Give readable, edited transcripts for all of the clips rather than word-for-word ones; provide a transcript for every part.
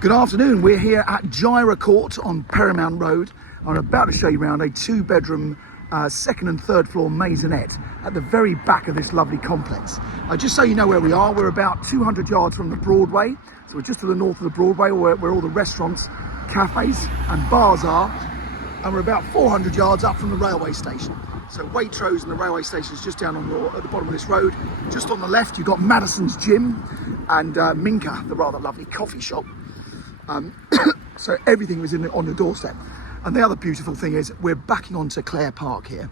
Good afternoon, we're here at Jireh Court on Paramount Road. I'm about to show you around a 2-bedroom, second and third floor maisonette at the very back of this lovely complex. Just so you know where we are, we're about 200 yards from the Broadway. So we're just to the north of the Broadway where all the restaurants, cafes and bars are. And we're about 400 yards up from the railway station. So Waitrose and the railway station is just down at the bottom of this road. Just on the left, you've got Madison's Gym and Minka, the rather lovely coffee shop. So everything was on the doorstep. And the other beautiful thing is we're backing onto Clare Park here.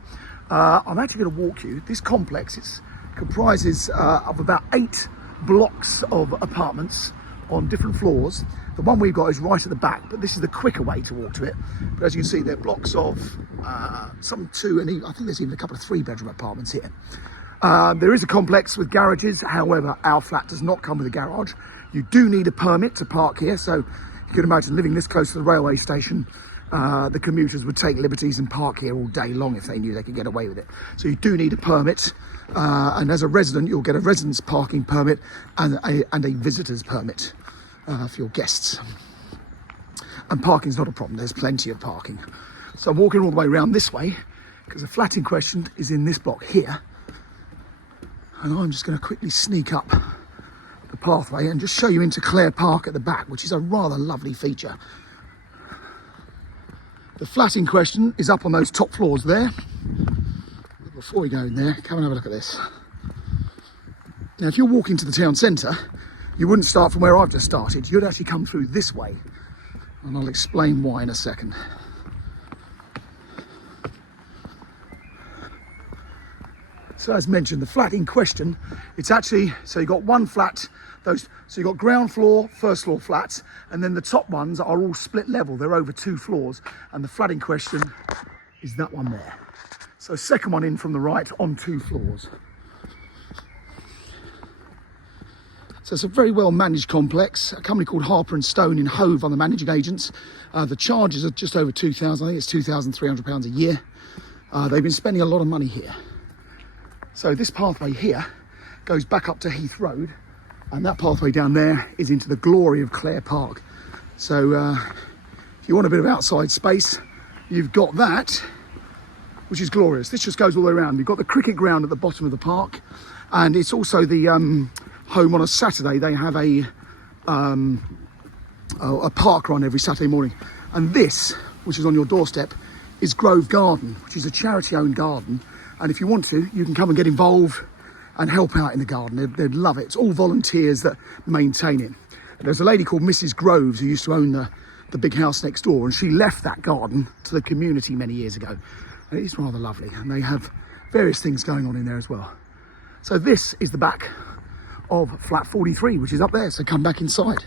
I'm actually going to walk you. This complex, it comprises of about 8 blocks of apartments on different floors. The one we've got is right at the back, but this is the quicker way to walk to it. But as you can see, there are blocks of some 2 and I think there's even a couple of 3-bedroom apartments here. There is a complex with garages. However, our flat does not come with a garage. You do need a permit to park here. So you can imagine living this close to the railway station, the commuters would take liberties and park here all day long if they knew they could get away with it. So you do need a permit. And as a resident, you'll get a residence parking permit and a visitor's permit for your guests. And parking's not a problem. There's plenty of parking. So I'm walking all the way around this way because the flat in question is in this block here. And I'm just going to quickly sneak up the pathway and just show you into Clare Park at the back, which is a rather lovely feature. The flat in question is up on those top floors there. Before we go in there, come and have a look at this. Now, if you're walking to the town centre, you wouldn't start from where I've just started. You'd actually come through this way. And I'll explain why in a second. So as mentioned, the flat in question, it's actually, so you've got one flat, so you've got ground floor, first floor flats, and then the top ones are all split level. They're over 2 floors. And the flat in question is that one there. So second one in from the right on 2 floors. So it's a very well managed complex. A company called Harper & Stone in Hove are the managing agents. The charges are just over £2,000. I think it's £2,300 a year. They've been spending a lot of money here. So this pathway here goes back up to Heath Road, and that pathway down there is into the glory of Clare Park. So if you want a bit of outside space, you've got that, which is glorious. This just goes all the way around. You've got the cricket ground at the bottom of the park, and it's also the home on a Saturday. They have a park run every Saturday morning. And this, which is on your doorstep, is Grove Garden, which is a charity-owned garden. And if you want to, you can come and get involved and help out in the garden. They'd love it. It's all volunteers that maintain it. There's a lady called Mrs. Groves who used to own the big house next door, and she left that garden to the community many years ago. And it is rather lovely, and they have various things going on in there as well. So this is the back of flat 43, which is up there. So come back inside.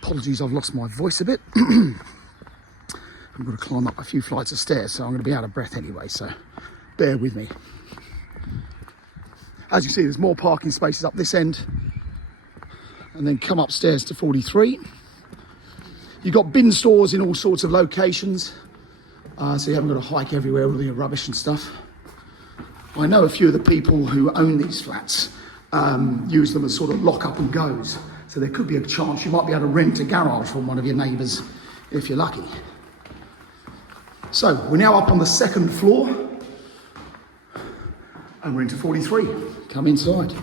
Apologies, I've lost my voice a bit. I'm going to climb up a few flights of stairs, so I'm going to be out of breath anyway, so bear with me. As you see, there's more parking spaces up this end, and then come upstairs to 43. You've got bin stores in all sorts of locations, so you haven't got to hike everywhere with all your rubbish and stuff. I know a few of the people who own these flats use them as sort of lock up and goes, so there could be a chance you might be able to rent a garage from one of your neighbours if you're lucky. So we're now up on the 2nd floor and we're into 43. Come inside.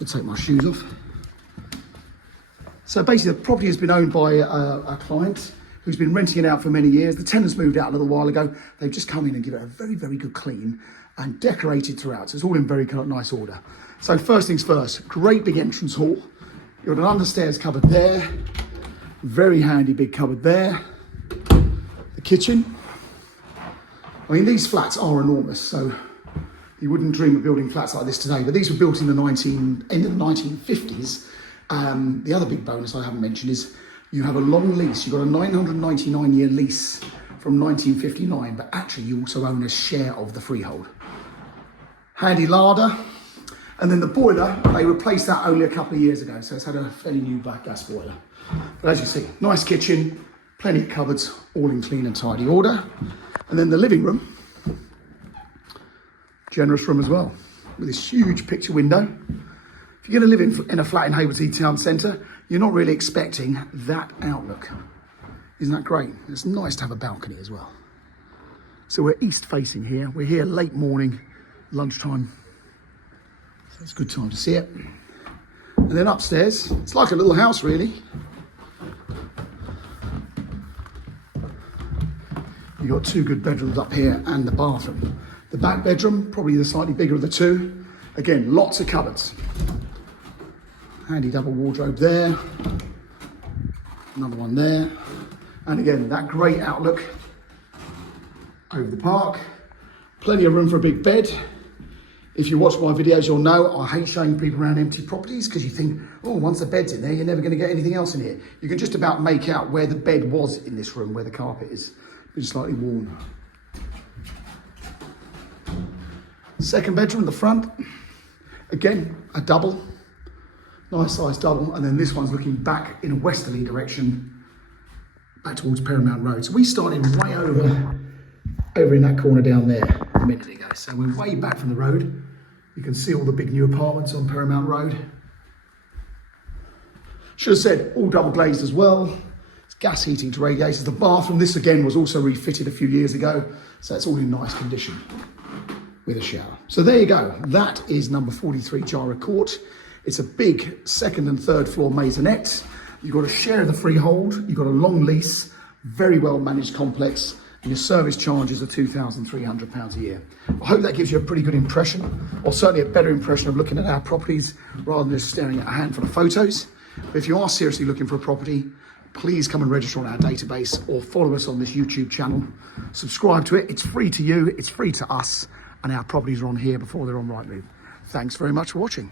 I'll take my shoes off. So basically the property has been owned by a client who's been renting it out for many years. The tenants moved out a little while ago. They've just come in and given it a very, very good clean and decorated throughout. So it's all in very nice order. So first things first, great big entrance hall. You've got an understairs cupboard there. Very handy big cupboard there. The kitchen. I mean, these flats are enormous, so you wouldn't dream of building flats like this today, but these were built in the end of the 1950s. The other big bonus I haven't mentioned is you have a long lease. You've got a 999-year lease from 1959, but actually you also own a share of the freehold. Handy larder, and then the boiler, they replaced that only a couple of years ago, so it's had a fairly new black gas boiler. But as you see, nice kitchen, plenty of cupboards, all in clean and tidy order. And then the living room, generous room as well, with this huge picture window. If If you're going to live in a flat in Haywards Heath town centre, you're not really expecting that outlook. Isn't that great? It's nice to have a balcony as well. So we're east facing here. We're here late morning, lunchtime. So it's a good time to see it. And then upstairs, it's like a little house really. You've got two good bedrooms up here and the bathroom. The back bedroom, probably the slightly bigger of the two. Again, lots of cupboards. Handy double wardrobe there. Another one there. And again, that great outlook over the park. Plenty of room for a big bed. If you watch my videos, you'll know I hate showing people around empty properties because you think, oh, once the bed's in there, you're never going to get anything else in here. You can just about make out where the bed was in this room, where the carpet is. Been slightly worn. Second bedroom at the front. Again, a double. Nice size double. And then this one's looking back in a westerly direction, back towards Paramount Road. So we started way over in that corner down there a minute ago. So we're way back from the road. You can see all the big new apartments on Paramount Road. Should have said all double glazed as well. It's gas heating to radiators. The bathroom, this again was also refitted a few years ago. So it's all in nice condition with a shower. So there you go. That is number 43 Jireh Court. It's a big second and third floor maisonette. You've got a share of the freehold. You've got a long lease, very well managed complex. And your service charges are £2,300 a year. I hope that gives you a pretty good impression, or certainly a better impression of looking at our properties rather than just staring at a handful of photos. But if you are seriously looking for a property, please come and register on our database or follow us on this YouTube channel. Subscribe to it. It's free to you. It's free to us. And our properties are on here before they're on Rightmove. Thanks very much for watching.